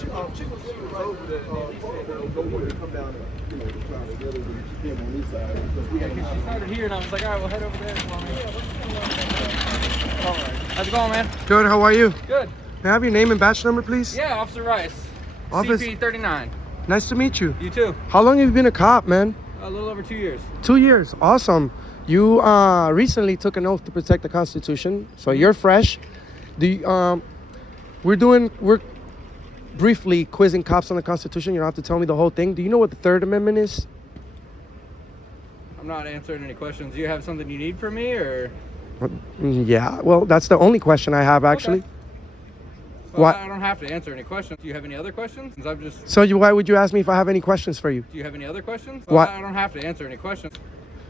She was over there, no one to come down and, try to get her when she came on this side. She started here, and I was like, all right, we'll head over there. All right. How's it going, man? Good, how are you? Good. May I have your name and badge number, please? Yeah, Officer Rice. Office- CP39. Nice to meet you. You too. How long have you been a cop, man? A little over 2 years. 2 years. Awesome. You recently took an oath to protect the Constitution, so you're fresh. We're briefly quizzing cops on the Constitution. You don't have to tell me the whole thing. Do you know what the Third Amendment is? I'm not answering any questions. Do you have something you need from me, or? Yeah. Well, that's the only question I have, actually. Okay. Well, What? I don't have to answer any questions. Do you have any other questions? I've just. So why would you ask me if I have any questions for you? Do you have any other questions? What? I don't have to answer any questions.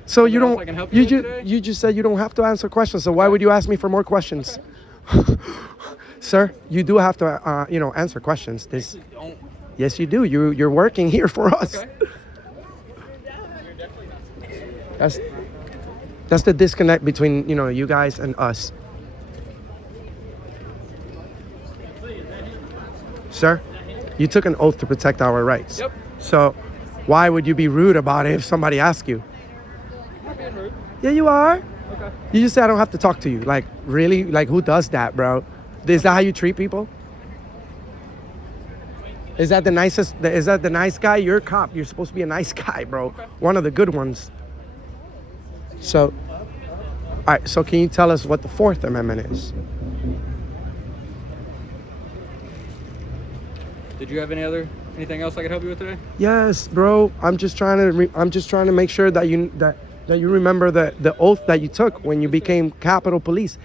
So you Something else don't. I can help you with today? You just said you don't have to answer questions. So why would you ask me for more questions? Sir, you do have to, answer questions. Don't. Yes, you do. You're working here for us. Okay. That's the disconnect between you guys and us. Sir, you took an oath to protect our rights. Yep. So, why would you be rude about it if somebody asked you? I'm not being rude. Yeah, you are. Okay. You just say I don't have to talk to you. Like, really? Like, who does that, bro? Is that how you treat people? Is that the nicest? Is that the nice guy? You're a cop. You're supposed to be a nice guy, bro. Okay. One of the good ones. So, all right. So, can you tell us what the Fourth Amendment is? Did you have anything else I could help you with today? Yes, bro. I'm just trying to make sure that you remember the oath that you took when you became Capitol Police.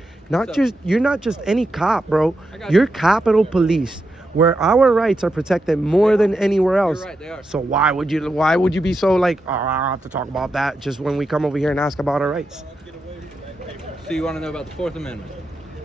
You're not just any cop, bro. You're Capitol Police, where our rights are protected more than anywhere else. You're right, they are. So why would you be so like, oh, I don't have to talk about that just when we come over here and ask about our rights? So you want to know about the Fourth Amendment?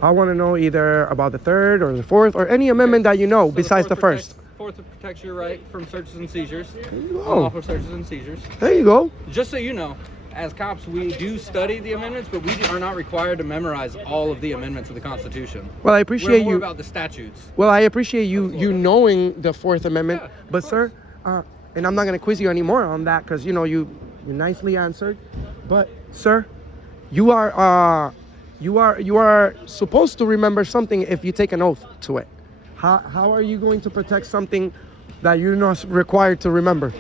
I want to know either about the Third or the Fourth or any amendment that you know besides the First. Fourth protects your right from searches and seizures. go. Unlawful searches and seizures. There you go. Just so you know, as cops, we do study the amendments, but we are not required to memorize all of the amendments of the Constitution. Well, I We're appreciate more you. about the statutes. Well, I appreciate you knowing the Fourth Amendment, Yeah, but of sir, and I'm not gonna quiz you anymore on that because you nicely answered. But sir, you are supposed to remember something if you take an oath to it. How are you going to protect something that you're not required to remember?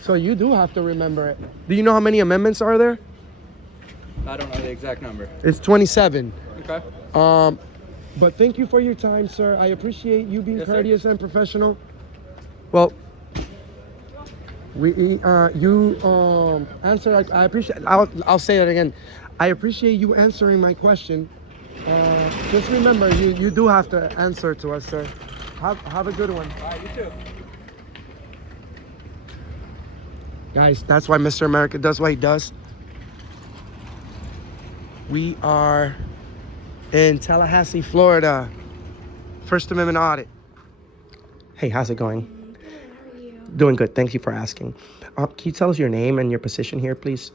So you do have to remember it. Do you know how many amendments are there? I don't know the exact number. It's 27. Okay. But thank you for your time, sir. I appreciate you being Yes, sir. courteous and professional. Well, you answer. I appreciate. I'll say it again. I appreciate you answering my question. Just remember, you do have to answer to us, sir. Have a good one. All right, you too. Guys, that's why Mr. America does what he does. We are in Tallahassee, Florida. First Amendment audit. Hey, how's it going? How are you? Doing good. Thank you for asking. Can you tell us your name and your position here, please?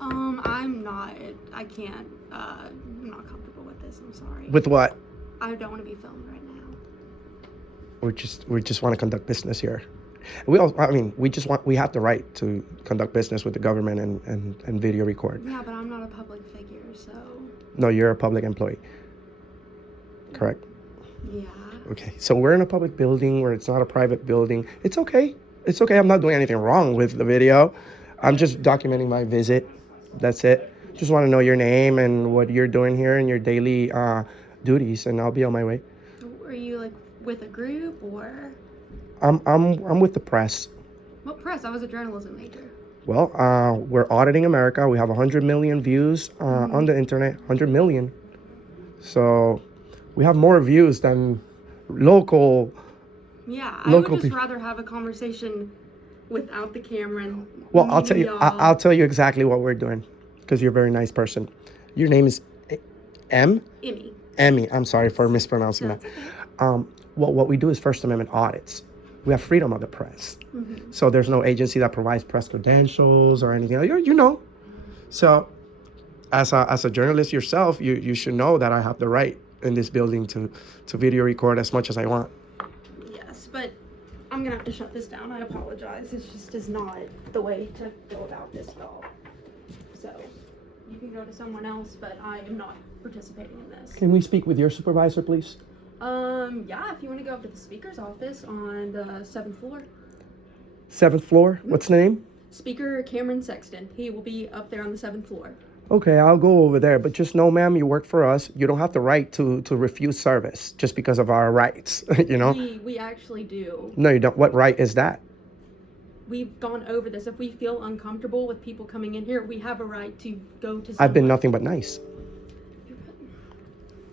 I can't, I'm not comfortable with this, I'm sorry. With what? I don't want to be filmed right now. We just want to conduct business here. We have the right to conduct business with the government and video record. Yeah, but I'm not a public figure, so. No, you're a public employee. Correct? Yeah. Okay, so we're in a public building where it's not a private building. It's okay. It's okay. I'm not doing anything wrong with the video. I'm just documenting my visit. That's it. Just want to know your name and what you're doing here and your daily duties, and I'll be on my way. Are you like with a group or? I'm with the press. What press? I was a journalism major. Well, we're auditing America. We have 100 million views on the internet. 100 million. So we have more views than local. Yeah, I Local would just people. rather have a conversation without the camera and Well, I'll tell you. y'all. I'll tell you exactly what we're doing, because you're a very nice person. Your name is Emmy. Emmy. I'm sorry for mispronouncing That's that. okay. What we do is First Amendment audits. We have freedom of the press. Mm-hmm. So there's no agency that provides press credentials or anything. You know. So as a journalist yourself, you should know that I have the right in this building to video record as much as I want. I'm gonna have to shut this down. I apologize. It just is not the way to go about this, y'all. So you can go to someone else, but I am not participating in this. Can we speak with your supervisor, please? Yeah, if you want to go up to the speaker's office on the 7th floor. 7th floor. What's the name? Speaker Cameron Sexton. He will be up there on the 7th floor. Okay, I'll go over there. But just know, ma'am, you work for us. You don't have the right to refuse service just because of our rights, you know? We actually do. No, you don't. What right is that? We've gone over this. If we feel uncomfortable with people coming in here, we have a right to go to someone. I've been nothing but nice.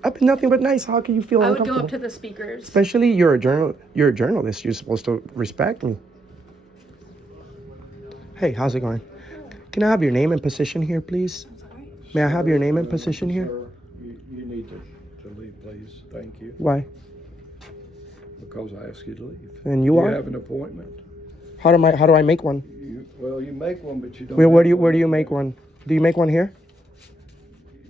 I've been nothing but nice. How can you feel I would uncomfortable? go up to the speakers. Especially you're a journalist. You're supposed to respect me. Hey, how's it going? Can I have your name and position here, please? I'm sorry. May I have your name and position here? Sir, you need to leave, please. Thank you. Why? Because I asked you to leave. And you You are? have an appointment. How do I make one? You make one, but you don't. Where make do you make one? Do you make one here?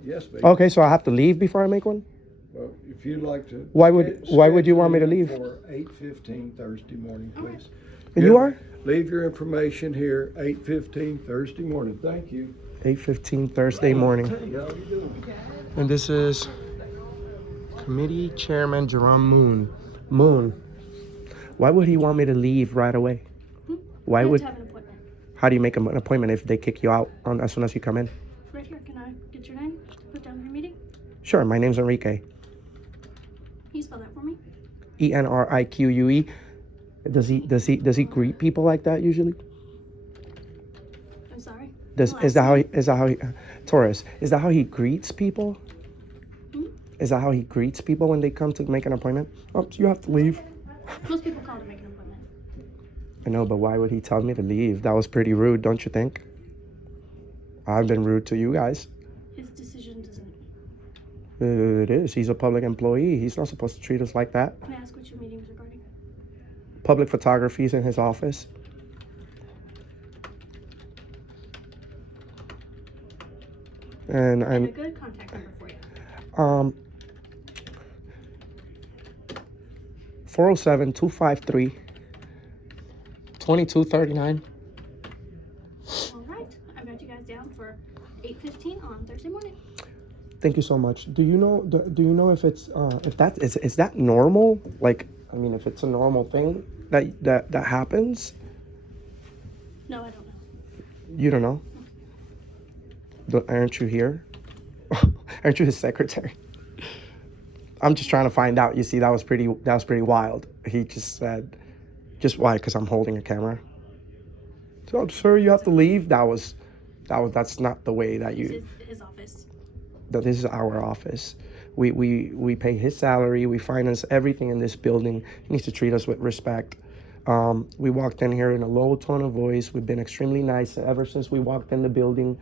Yes, baby. Okay, so I have to leave before I make one? Well, if you'd like to. Why would you want me to leave? For 8:15 Thursday morning, please. And you are? Leave your information here, 8:15 Thursday morning. Thank you. 8:15 Thursday morning. Hey, how you doing? And this is Committee Chairman Jerome Moon. Moon, why would he want me to leave right away? Why You would? have to have an appointment. How do you make an appointment if they kick you out as soon as you come in? Right here, can I get your name? Put down your meeting? Sure, my name's Enrique. Can you spell that for me? Enrique. Does he greet people like that usually? I'm sorry. Is that how he Torres? Is that how he greets people? Hmm? Is that how he greets people when they come to make an appointment? Oh, you have to leave. Most people call to make an appointment. I know, but why would he tell me to leave? That was pretty rude, don't you think? I've been rude to you guys. His decision doesn't. It is. He's a public employee. He's not supposed to treat us like that. Can I ask what your meeting is regarding? Public photography is in his office. And I have a I'm good contact number for you. 407-253-2239. All right. I've got you guys down for 8:15 on Thursday morning. Thank you so much. Do you know if it's if that is that normal? Like, I mean, if it's a normal thing that happens? No, I don't know. You don't know? Aren't you here? Aren't you his secretary? I'm just trying to find out. You see, that was pretty wild. He just said, just why? Because I'm holding a camera. So, sir, you have to leave. That's not the way that This you. is his office. That this is our office. We pay his salary. We finance everything in this building. He needs to treat us with respect. We walked in here in a low tone of voice. We've been extremely nice ever since we walked in the building.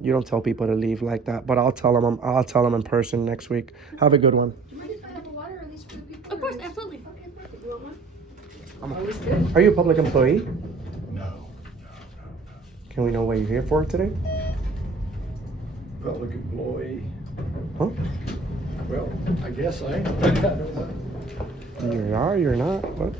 You don't tell people to leave like that, but I'll tell them in person next week. Have a good one. Do you mind if I have a water at least for the people? Of course, absolutely. Okay, perfect. You want one? Are you a public employee? No. Can we know what you're here for today? Public employee. Huh? Well, I guess I am. I don't know. You are, you're not. What?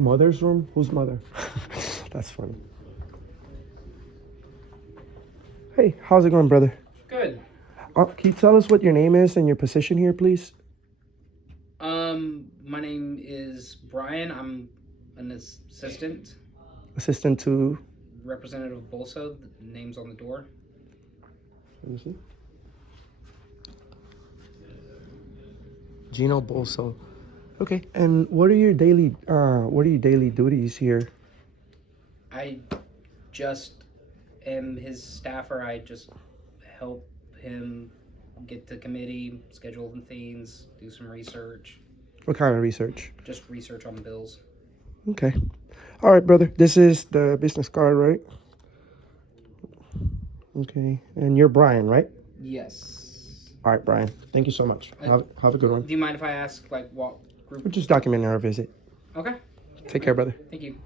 Mother's room? Who's mother? That's funny. Hey, how's it going, brother? Good. Can you tell us what your name is and your position here, please? My name is Brian. I'm an assistant. Assistant to. Representative Bolso. The name's on the door. Let me see. Gino Bolso. Okay, and what are your daily duties here? I just am his staffer. I just help him get to committee, schedule the things, do some research. What kind of research? Just research on bills. Okay. All right, brother. This is the business card, right? Okay. And you're Brian, right? Yes. All right, Brian. Thank you so much. Have a good one. Do you mind if I ask, like, what group. We're just documenting our visit. Okay. Take care, brother. Thank you.